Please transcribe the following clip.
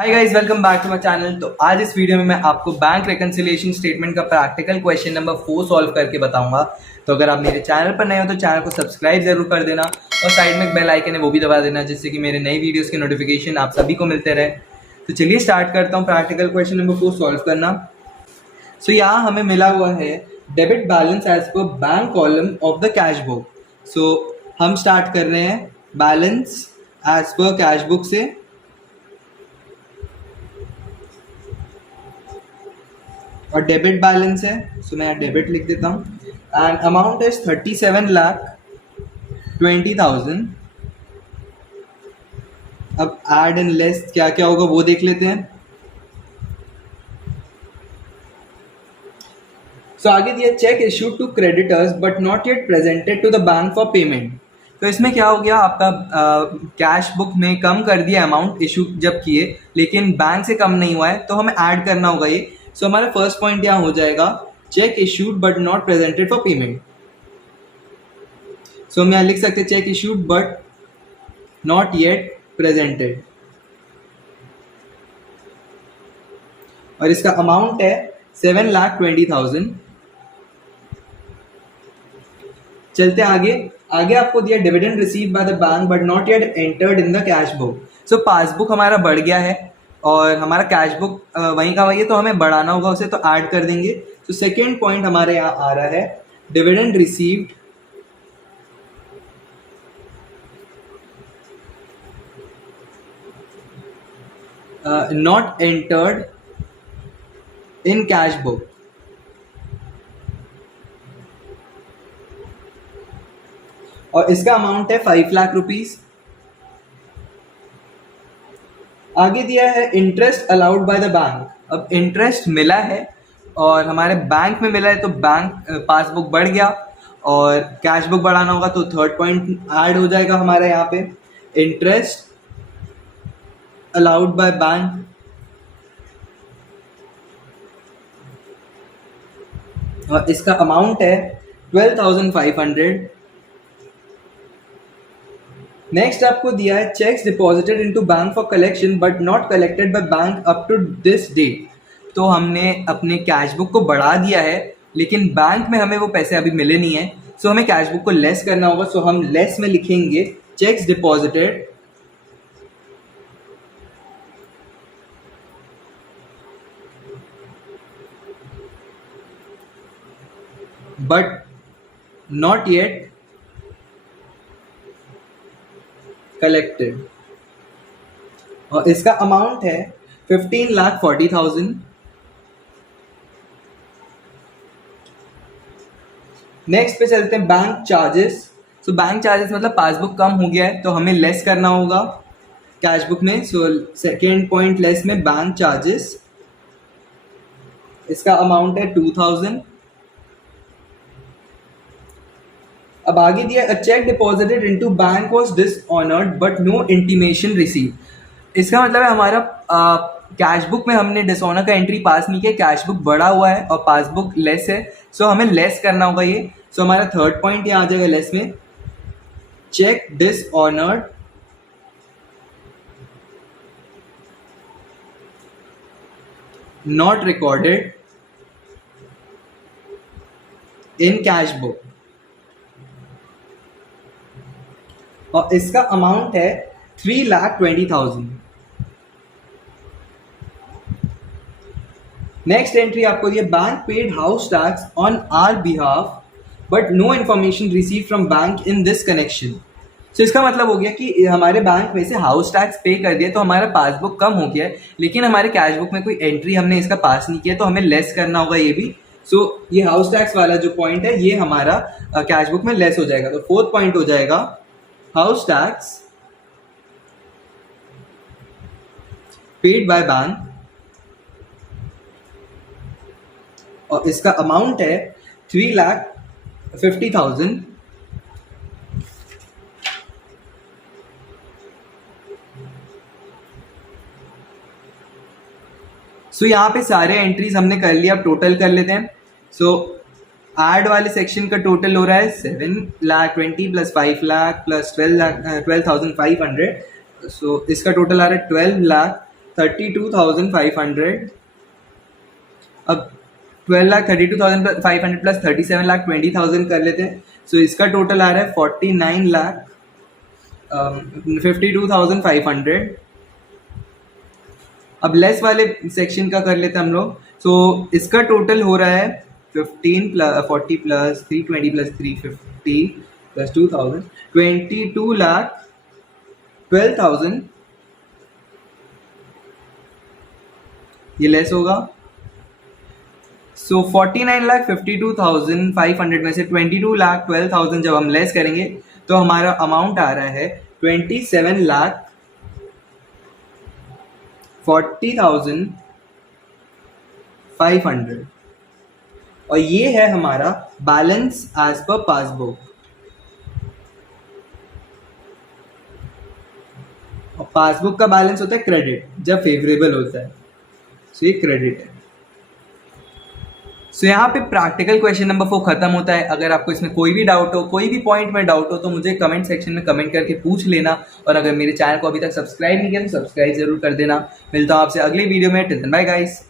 Hi guys, welcome back to my channel. तो आज इस वीडियो में मैं आपको बैंक रिकंसिलिएशन स्टेटमेंट का प्रैक्टिकल क्वेश्चन नंबर 4 सॉल्व करके बताऊंगा। तो अगर आप मेरे चैनल पर नए हो तो चैनल को सब्सक्राइब जरूर कर देना और साइड में एक बेल आइकन है वो भी दबा देना, जिससे कि मेरे नए वीडियोस के नोटिफिकेशन आप सभी को मिलते रहे। तो चलिए स्टार्ट करता हूँ प्रैक्टिकल क्वेश्चन नंबर 4 सॉल्व करना। सो यहाँ हमें मिला हुआ है debit balance as per bank column of the cash book. So हम स्टार्ट कर रहे हैं balance as per cash book से। और डेबिट बैलेंस है, सो मैं यहाँ डेबिट लिख देता हूँ। And amount is 37,20,000। अब ऐड एंड लेस क्या क्या होगा वो देख लेते हैं। सो आगे दिया cheque issued to creditors but not yet presented to the bank for payment. तो इसमें क्या हो गया, आपका कैश बुक में कम कर दिया अमाउंट इशू जब किए, लेकिन बैंक से कम नहीं हुआ है, तो हमें ऐड करना होगा ये। सो हमारा फर्स्ट पॉइंट यहाँ हो जाएगा cheque issued but not presented for payment. So हम यहाँ लिख सकते हैं cheque issued but not yet presented, और इसका अमाउंट है 7,20,000। चलते आगे। आगे आपको दिया dividend receive by the bank but not yet entered in the cash book. So passbook हमारा बढ़ गया है और हमारा कैश बुक वहीं का वही है, तो हमें बढ़ाना होगा उसे, तो ऐड कर देंगे। तो सेकेंड पॉइंट हमारे यहाँ आ रहा है dividend received not entered in cash book. और इसका अमाउंट है 5 लाख रुपीज। आगे दिया है interest allowed by the bank. अब इंटरेस्ट मिला है और हमारे बैंक में मिला है, तो बैंक पासबुक बढ़ गया और कैश बुक बढ़ाना होगा, तो थर्ड पॉइंट ऐड हो जाएगा हमारे यहाँ पे इंटरेस्ट अलाउड बाय बैंक। और इसका अमाउंट है 12,500। नेक्स्ट आपको दिया है cheques deposited into bank for collection but not collected by bank up to this date. तो हमने अपने कैश बुक को बढ़ा दिया है, लेकिन बैंक में हमें वो पैसे अभी मिले नहीं है, सो हमें कैश बुक को लेस करना होगा। सो हम लेस में लिखेंगे checks deposited but not yet collected, और इसका अमाउंट है 15,40,000। नेक्स्ट पे चलते हैं bank charges. So bank charges मतलब पासबुक कम हो गया है, तो हमें लेस करना होगा कैश बुक में। सो सेकेंड पॉइंट लेस में बैंक चार्जेस, इसका अमाउंट है 2,000। अब आगे दिया a cheque deposited into bank was dishonoured but no intimation receive. इसका मतलब है हमारा कैश बुक में हमने डिसऑनर का एंट्री पास नहीं किया, कैश बुक बढ़ा हुआ है और पासबुक लेस है, सो हमें लेस करना होगा ये। सो हमारा थर्ड पॉइंट यहाँ आ जाएगा लेस में cheque dishonoured not recorded in cash book, और इसका अमाउंट है 3,20,000। नेक्स्ट एंट्री आपको दिया bank paid house tax on our behalf but no information receive from bank in this connection. So इसका मतलब हो गया कि हमारे बैंक में से हाउस टैक्स पे कर दिया, तो हमारा पासबुक कम हो गया है, लेकिन हमारे कैश बुक में कोई एंट्री हमने इसका पास नहीं किया, तो हमें लेस करना होगा ये भी। सो ये हाउस टैक्स वाला जो पॉइंट है ये हमारा कैश बुक में लेस हो जाएगा। तो फोर्थ पॉइंट हो जाएगा house tax paid by bank, और इसका अमाउंट है 3,50,000। सो यहाँ पे सारे एंट्रीज हमने कर लिया, अब टोटल कर लेते हैं। सो ऐड वाले सेक्शन का टोटल हो रहा है 7,20,000 प्लस 5 लाख प्लस 12,500। सो इसका टोटल आ रहा है 32,500। अब 12,32,500 प्लस 37,20,000 कर लेते हैं। सो इसका टोटल आ रहा है 49,52,500। अब लेस वाले सेक्शन का कर लेते हैं हम लोग। सो इसका टोटल हो रहा है 15 प्लस 40 प्लस 320 प्लस 350 प्लस 2,000 22,12,000। ये लेस होगा। सो 49,52,500 में से 22,12,000 जब हम लेस करेंगे तो हमारा अमाउंट आ रहा है 27,40,500 और ये है हमारा बैलेंस एज पर पासबुक। और पासबुक का बैलेंस होता है क्रेडिट जब फेवरेबल होता है। सो ये क्रेडिट है। सो यहाँ पे प्रैक्टिकल क्वेश्चन नंबर 4 खत्म होता है। अगर आपको इसमें कोई भी डाउट हो, कोई भी पॉइंट में डाउट हो तो मुझे कमेंट सेक्शन में कमेंट करके पूछ लेना। और अगर मेरे चैनल को अभी तक सब्सक्राइब नहीं किया तो सब्सक्राइब जरूर कर देना। मिलता हूँ आपसे अगली वीडियो में। Till then bye guys.